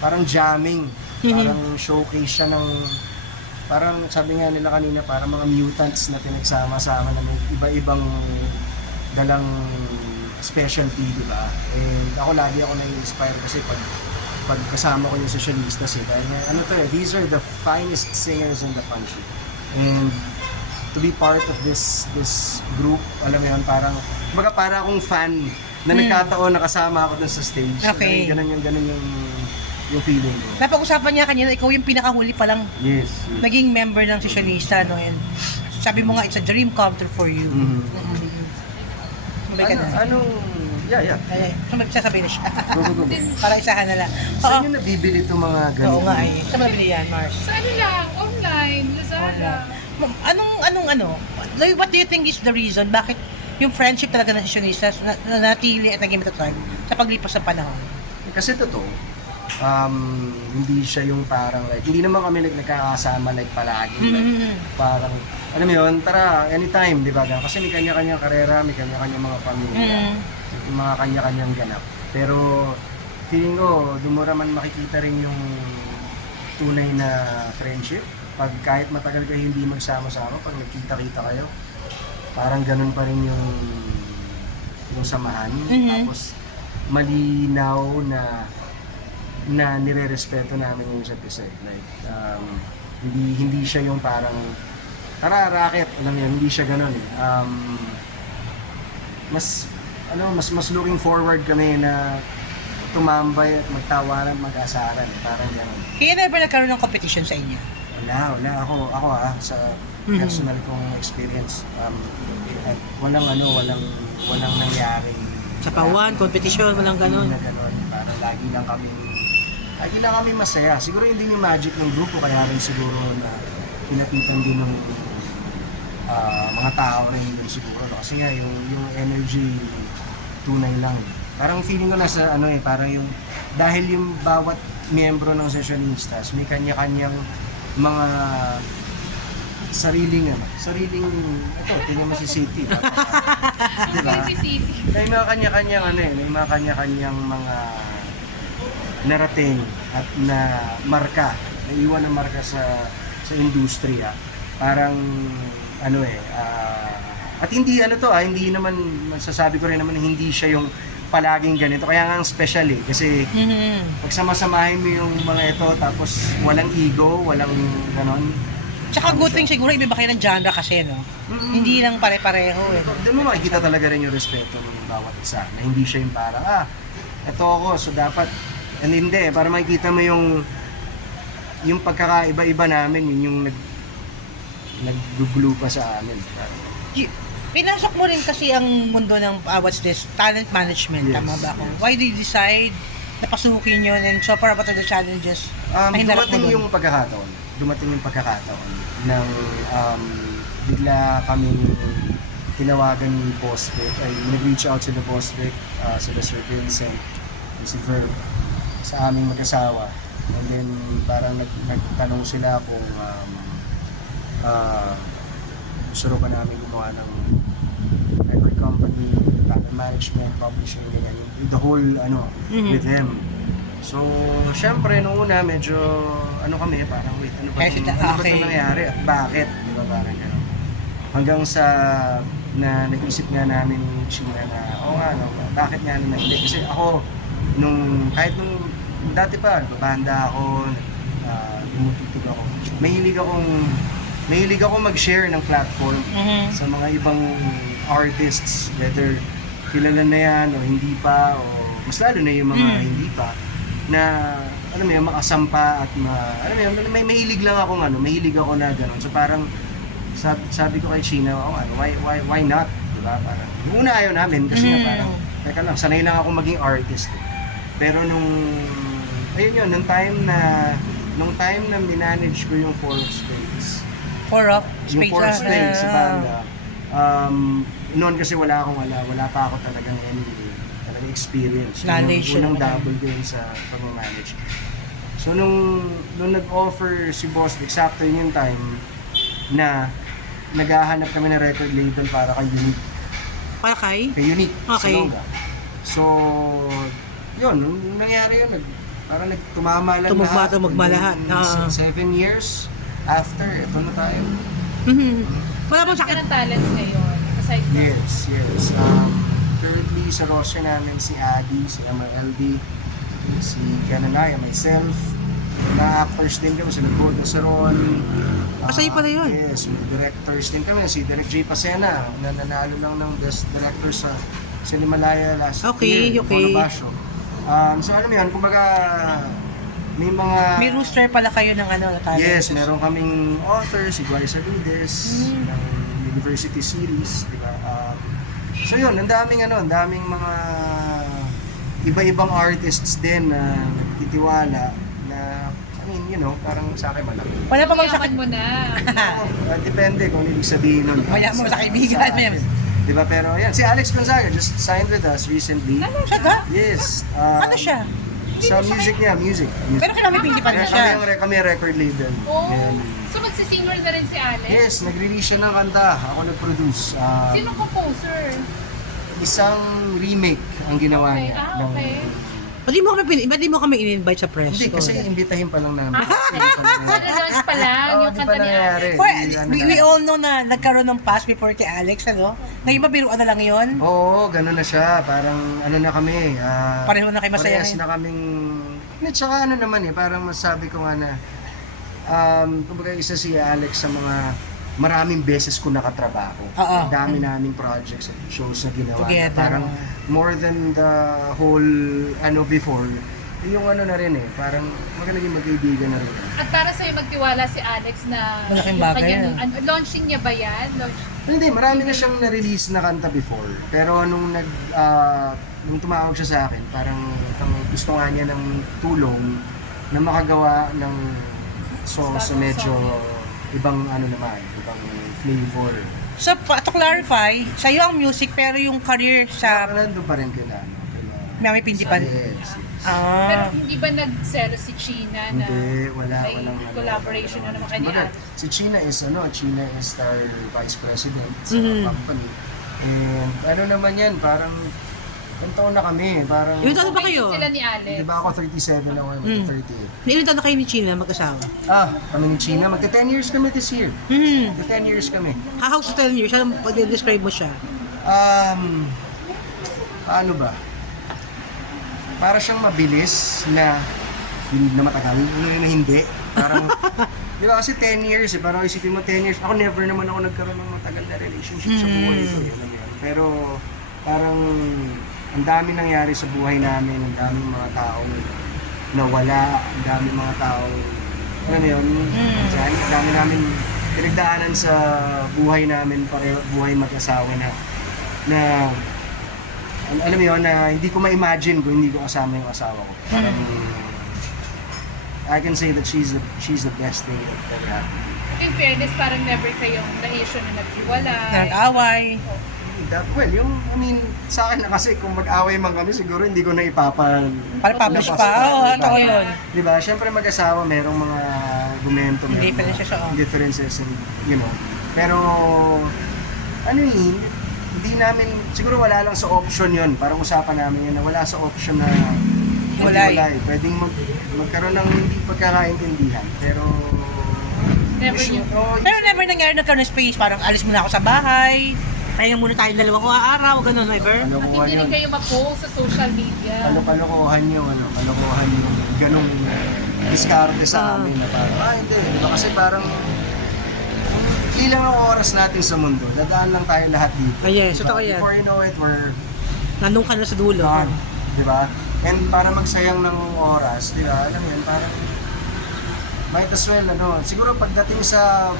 parang jamming, parang showcase siya ng, parang sabi nga nila kanina, parang mga mutants na pinagsama-sama na may iba-ibang dalang specialty, di ba? And ako lagi ako na-inspire kasi pag kasama ko yung Sessionistas dahil ano to these are the finest singers in the country. And to be part of this group, alam mo yun, parang, baga para akong fan na nagkataon nakasama ako dun sa stage. Okay. Ganun yung feeling ko. Napag-usapan niya kanina, ikaw yung pinakahuli pa lang Yes. naging member ng Sessionista, no? And sabi mo nga, it's a dream come true for you. Sabay ka na. Yeah. Ay, so magsasabi na siya. Go. Para isahan na lang. Saan yung nabibili itong mga ganito? Oo nga eh. Saan mo nabili yan, Mars? Sa ano lang, online, Lazada. What do you think is the reason bakit yung friendship talaga ng Sessionistas natili at naging matatag sa paglipas ng panahon? Kasi totoo, hindi siya yung parang like, hindi naman kami like nagkakasama like palagi. Like, parang, alam mo yun, tara, anytime, di ba? Kasi may kanya-kanyang karera, may kanya-kanyang mga pamilya, may mga kanya-kanyang ganap. Pero, feeling ko, doon mo naman makikita rin yung tunay na friendship. Pag kahit matagal kayo hindi magsama-sama, pag nagkita-kita kayo, parang ganun pa rin yung samahan. Tapos, malinaw na nire-respeto namin yung isa't isa. Like, hindi siya yung parang tara, racket, alam niyo, hindi siya gano'n eh. Mas looking forward kami na tumambay at magtawaran, mag-asaran, parang gano'n. Kaya never nagkaroon ng competition sa inyo? Wala. Ako sa personal kong experience, walang nangyari. Sa pawan, competition, walang Hindi ganon. na gano'n. Parang lagi lang kami masaya. Siguro hindi yung magic ng grupo, kaya rin siguro na pinapitan din ng mga tao rin din siguro. Kasi nga, yung energy tunay lang. Parang feeling ko nasa parang yung, dahil yung bawat miyembro ng Sessionistas, may kanya-kanyang mga sariling, tingnan mo si City. Diba? City. May mga kanya-kanyang mga narating at na marka, naiwan na marka sa industriya. Parang at hindi hindi naman masasabi ko rin naman na hindi siya yung palaging ganito. Kaya nga ang special kasi pag samasamahin mo yung mga ito tapos walang ego, walang ganon. Tsaka good thing siguro, iba kayo ng genre kasi, no? Hindi lang pare-pareho eh. Doon mo makikita talaga rin yung respeto ng bawat isa. Na hindi siya yung parang, ito ako, so dapat, and hindi, para makikita mo yung pagkakaiba-iba namin, yun yung nag-glue pa sa amin. Pinasok mo rin kasi ang mundo ng what's this, talent management, Yes, tama ba ako? yes. Why did you decide na pasukin yun and so far what are the challenges na hinarap mo Dumating dun? yung pagkakataon ng bigla kaming tinawagan ni Boss Vic, ay nag-reach out sila Boss Vic, sila Sir Vincent, si Verb, sa aming mag-asawa. And then parang nagtanong sila kung gusto ba namin gumawa ng record company, talent management, publishing, ganyan, the whole with them. So, syempre, nung una, medyo, kami, parang, wait, ano ba Okay. itong nangyari at bakit? Di ba, parang gano'n. Hanggang sa, na nag-isip nga namin ni China na, bakit nga naman hindi? Kasi ako, kahit nung dati pa, babanda ako, lumututog ako. Mahilig ako mag-share ng platform sa mga ibang artists, whether kilala na yan o hindi pa, o mas lalo na yung mga hindi pa, na makasampa at mahilig lang ako mahilig ako na gano'n. So parang sabi ko kay China, why not? Diba? Parang yung una ayaw namin kasi nga parang teka lang, sanay lang ako maging artist. Pero nung time na minanage ko yung Four of Spades. Yung Four of Spades sa banda. Noon kasi wala pa ako talagang any experience. Knowledge. Unang double ko yun sa pag-manage. So nung nag-offer si Boss Vic, sakto yun yung time na naghahanap kami ng record label para kay Unique. Para kay? Kay Unique. Okay. Sa Longga. So, yun, nung nangyari yun, parang tumama lang lahat. Tumugma lahat. Within 7 years after, ito na tayo. Wala bang Ka sakit? ng talents ngayon, aside from Yes. Currently, sa roster namin si Adi, si MLD, si Kananaya, myself, mga actors din kami, sila Gold Saron. Sa'yo pala yun? Yes, may directors din kami, si Direk J. Pasena, na nanalo lang ng Best Director sa Cinemalaya last Okay. year, Bonabasio. So alam mo yun, kumbaga, may mga... May rooster pala kayo ng talent. Yes, meron kaming author, si Guarisa Ludes, ng University Series, di ba? So yun, ang daming mga iba-ibang artists din na nagtitiwala na, I mean, you know, parang sa akin malaki. Wala pa bang sakit? mayaman mo na. Depende kung ano ibig sabihin nun. Mayaman mo sa kaibigan, ma'am. Di ba? Pero yan, si Alex Gonzaga just signed with us recently. Siya ka? Yes. Ano siya? Sa music niya, music. Pero kailangan may pindi pa rin siya. Kami ang record label. Oh, Yan. so magsisinger na rin si Alex? Yes, nag-release siya ng kanta. Ako nag-produce. Sinong composer? Isang remake ang ginawa Okay, niya. okay. Ba't di mo kami in-invite sa press? Hindi, kasi imbitahin pa lang namin. Kasi So, na-launch pa lang yung di kanta pa ni nangyayari. Alex. We all know na nagkaroon ng pass before kay Alex, Ngayon mabiruan na lang yun? Oo, gano'n na siya. Parang ano na kami. Pareho na kayo masaya Parehas ngayon. na kaming... Tsaka ano naman parang masabi ko nga na... kumbaga isa si Alex sa mga maraming beses ko nakatrabaho. Oo. Ang dami naming projects at shows na ginawa. Together. Parang more than the whole before. Yung na rin parang naging magkaibigan na rin. At para sa'yo magtiwala si Alex na Malaking yung bagay kanyang- yan. launching niya ba yan? Hindi, marami na siyang na-release na kanta before. Pero nung nung tumawag siya sa akin, parang ang gusto nga niya ng tulong na makagawa ng song sa medyo ibang ibang flavor. So, to clarify, sa'yo ang music pero yung career sa Nandun pa rin kila Mami Pindipan. Yes. Pero Ah. hindi ba nagselo si China na Hindi, may walang collaboration na naman kay ni Kumbaga, Alex? si China is our vice president sa Mhm. company. And naman yan, parang ilang taon na kami, parang Ilan taon na ba Okay kayo? sila ni Alex. di ba ako 37 ako, Mm. 38. Ilan taon na kayo ni China mag-asawa? Kami ni China, magta 10 years kami this year. Magta 10 years kami. How to 10 years? Anong pag-describe mo siya? Paano ba? Para siyang mabilis na matagal, na hindi. Parang, di ba kasi 10 years parang isipin mo 10 years. Ako never naman ako nagkaroon ng matagal na relationship sa buhay ko. Alam mo yun. Pero parang ang dami nangyari sa buhay namin, ang daming mga taong nawala, ang daming mga taong, alam mo yun, dyan, ang dami namin pinagdaanan sa buhay namin, buhay mag-asawa na alam mo yun, na hindi ko ma-imagine kung hindi ko kasama yung asawa ko. Parang, I can say that she's the best thing that ever happened. In fairness, parang never kayong na-issue na naghiwalay. Nag-away. Sa akin na kasi kung mag-away man kami, siguro hindi ko na Para-publish pa. Oo, totoo yun. Di ba? Siyempre mag-asawa, merong mga argumento, merong Differences, oo. differences, and, Pero, hindi namin, siguro wala lang sa option yun. Parang usapan namin yun na wala sa option na Walay. Pwedeng magkaroon ng hindi pagkakaintindihan. Pero, Never knew. Pero never nangyari nagkaroon ng space, parang alis muna ako sa bahay, pahinga muna tayo dalawang araw, ganun, never? At kalokohan hindi rin yun. kayo ma-post sa social media. Kalokohan yung ganong diskarte sa amin na parang, hindi. Diba? Kasi parang, ilang ang oras natin sa mundo, dadaan lang tayo lahat dito. Yes, Diba? totoo yan. Before you know it, we're Nandun ka na sa dulo. gone. Diba? And para magsayang ng oras, diba? Alam mo yun, parang might as well, siguro pagdating sa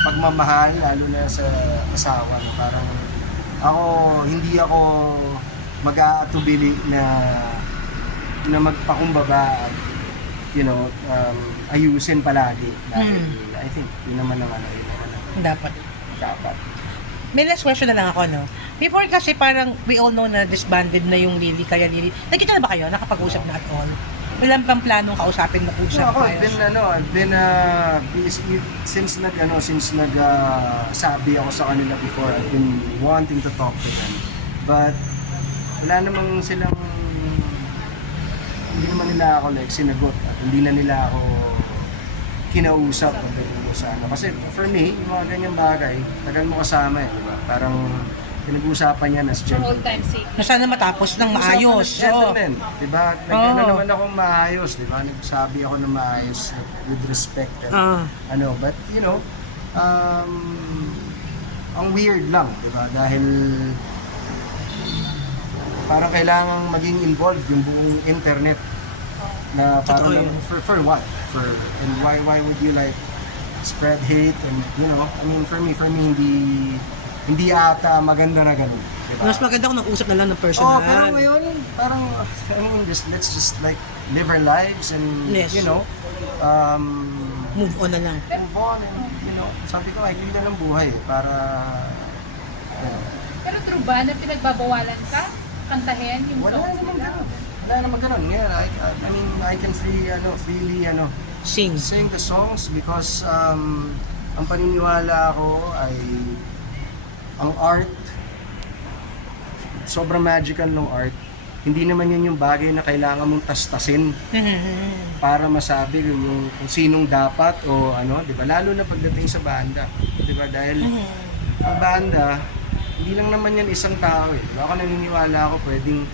pagmamahal, lalo na sa asawa, parang hindi ako mag-aatubili na magpakumbaba at ayusin palagi dahil I think yun naman ang Dapat. dapat. May last question na lang ako, Before kasi parang we all know na disbanded na yung Lily, kaya Lily. Nakita na ba kayo? Nakapag-usap na at all? Wala bang planong kausapin mag-usap? Ako, I've been since sabi ako sa kanila before, I've been wanting to talk to them. But wala namang silang hindi naman nila ako like sinagot at hindi na nila ako kinausap pagdating sa ano. Kasi for me, yung mga ganyang bagay, tagal mo kasama di ba? Parang pinag-uusapan niya as For gentleman. all time sake. Na sana matapos ng maayos. As gentleman, di ba? Nag-ano Oo. naman akong maayos, di ba? Nagsabi ako ng maayos with respect and ano, but you know, ang weird lang, di ba? Dahil parang kailangang maging involved yung buong internet na parang Totoo yun. for what? And why would you like spread hate and you know, I mean for me hindi ata maganda na ganun, di ba? Mas maganda kung nag-usap na lang ng Oh, personal. pero ngayon parang I mean let's just like live our lives and Yes. you know, Move on na lang. move on and you know, sabi ko ay ganda ng buhay para you know, Pero true ba na pinagbabawalan ka? Kantahin yung wala songs naman nila? ganun. Wala naman ganun. Yeah, I mean, I can freely Sing. sing the songs because ang paniniwala ko ay ang art, sobrang magical ng art. Hindi naman yun yung bagay na kailangan mong tastasin para masabi kung sinong dapat o ano, di ba? Lalo na pagdating sa banda, di ba? Dahil ang banda, hindi lang naman yan isang tao eh. Diba? Ako naniniwala ako pwedeng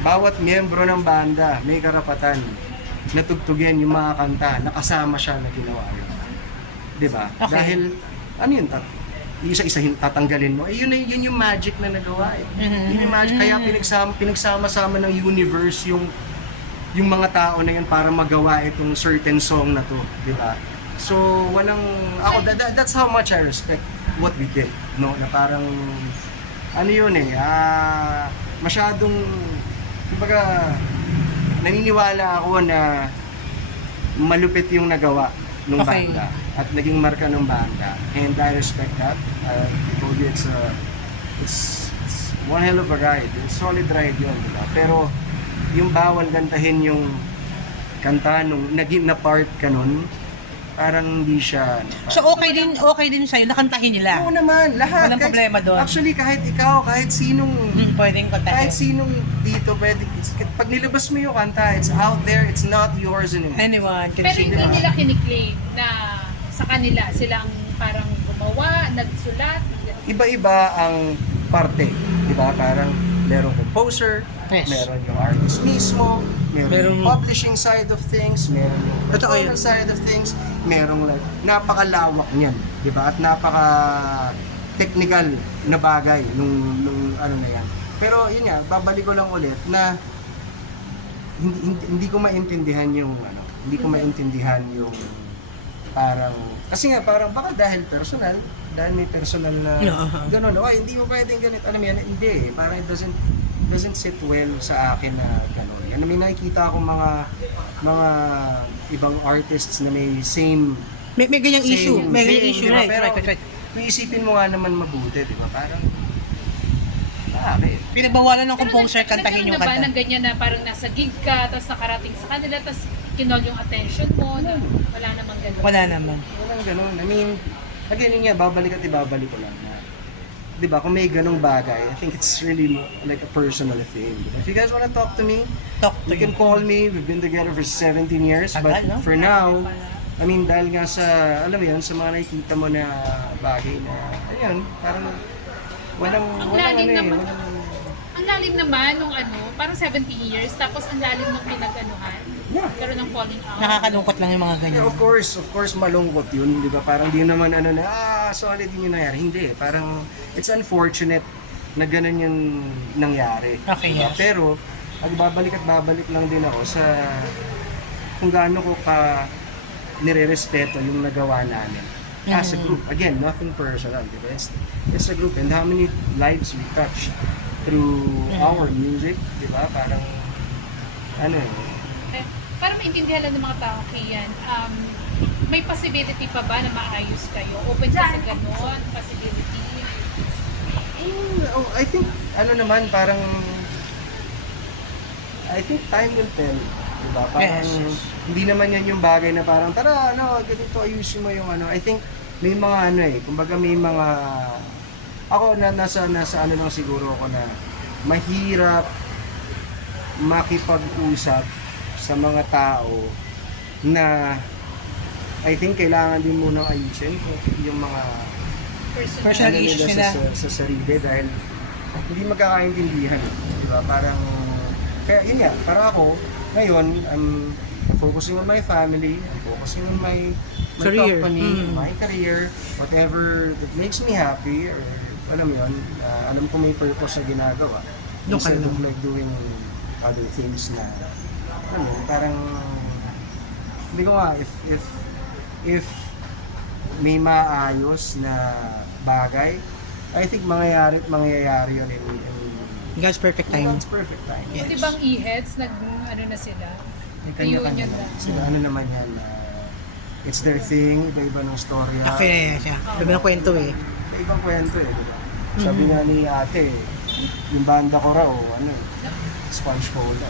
bawat miyembro ng banda may karapatan na tugtugin yung mga kanta na kasama siya na ginawa yun. Di ba? Okay. Dahil, ano yun, isa-isa tatanggalin mo. Eh, yun yung magic na nagawa eh. Yun yung magic. Kaya pinagsama-sama ng universe yung mga tao na yan para magawa itong certain song na to. Di ba? So, ako, that's how much I respect what we did. No? Na parang, ano yun eh, masyadong, kumbaga, naniniwala ako na malupit yung nagawa ng Okay. banda at naging marka ng banda, and I respect that. I told you it's one hell of a ride, it's solid ride yun, diba? Pero yung bawal kantahin yung kanta nung naging na part ka nun, parang hindi siya So okay din sa'yo, nakantahin nila. oo naman, lahat. Walang problema doon. Actually, kahit ikaw, kahit sinong Pwedeng kantahin. kahit sinong dito, pwede, pag nilabas mo yung kanta, it's out there, it's not yours anymore. Anyone can Pero sing. hindi diba? nila kiniklaim na sa kanila silang parang gumawa, nagsulat. Iba-iba ang parte, di ba? Parang merong composer, Yes. meron yung artist mismo, meron yung Merong- publishing side of things, meron yung Totoo yun. performance side of things, merong like, napakalawak niyan, di ba? At napaka-technical na bagay nung ano na yan. Pero yun nga, babalik ko lang ulit na hindi ko maintindihan yung ano, hindi ko maintindihan yung parang, kasi nga parang baka dahil dahil may personal na gano'n, oh, hindi mo pwedeng ganit, alam mo yan, hindi eh, parang it doesn't sit well sa akin na gano'n. Yan, may nakikita akong mga ibang artists na may same May ganyang issue. May ganyang thing, issue, di ba? right, Pero right. iisipin mo nga naman mabuti, di ba? Parang, bakit? Pinagbawalan ng composer kantahin yung na ba ng kanta. ganyan na parang nasa gig ka, tapos nakarating sa kanila, tapos kinol yung attention mo, na wala namang ganun. Wala naman. Walang ganun. I mean, again, yun nga, babalik at ibabalik ko lang na, di ba, kung may ganung bagay, I think it's really like a personal thing. If you guys wanna talk to me, Talk to you can you. call me. We've been together for 17 years. But Tagal, no? for now, I mean, dahil nga sa, alam mo yun, sa mga nakikita mo na bagay na, ayun, parang walang lalim ano eh, naman. walang, Ang lalim naman nung ano, parang 17 years, tapos ang lalim nung pinag-anuhan. Yeah. Karoon ng falling out. Nakakalungkot lang yung mga yeah, ganyan. of course, malungkot yun, di ba? Parang di naman ano na, solid yun yung nangyari. Hindi, parang, it's unfortunate na ganun yung nangyari. Okay, Diba? yes. Pero, babalik lang din ako sa kung gaano ko pa nire-respeto yung nagawa namin as a group. Again, nothing personal, di ba? It's a group, and how many lives we touched through our music, di ba? Parang, ano Eh, para maintindihan lang ng mga tao, Kian, may possibility pa ba na maayos kayo? Open ka sa ganon? Possibility? I think, ano naman, parang, I think time will tell. Diba? Parang, Yes. hindi naman yan yung bagay na parang, tara, ano, ganito, ayusin mo yung ano. I think, may mga ano eh, kumbaga may mga, ako nasa ano lang siguro ako na, mahirap makipag-usap sa mga tao na I think kailangan din munang ayusin yung mga Personal ano issues nila nila. sa sarili dahil hindi magkakaintindihan, di ba? Parang, kaya yun nga, para ako, ngayon, I'm focusing on my family, I'm focusing on my Career. company, my career, whatever that makes me happy, or alam mo yun, alam ko may purpose na ginagawa. Doon ka Instead of lang. like doing other things na, alam mo, parang, hindi ko nga, if may maayos na bagay, I think mangyayari yun in God's perfect time. God's perfect time. Yes. Buti bang e-heads, ano na sila? May kanya-kanya Reunion na. na. Sila ano naman yan, it's their thing, iba-iba ng storya. Ako na siya. Sabi ng kwento eh. May ibang kwento eh, di ba? Sabi nga ni ate, yung banda ko raw, ano, sponge cola.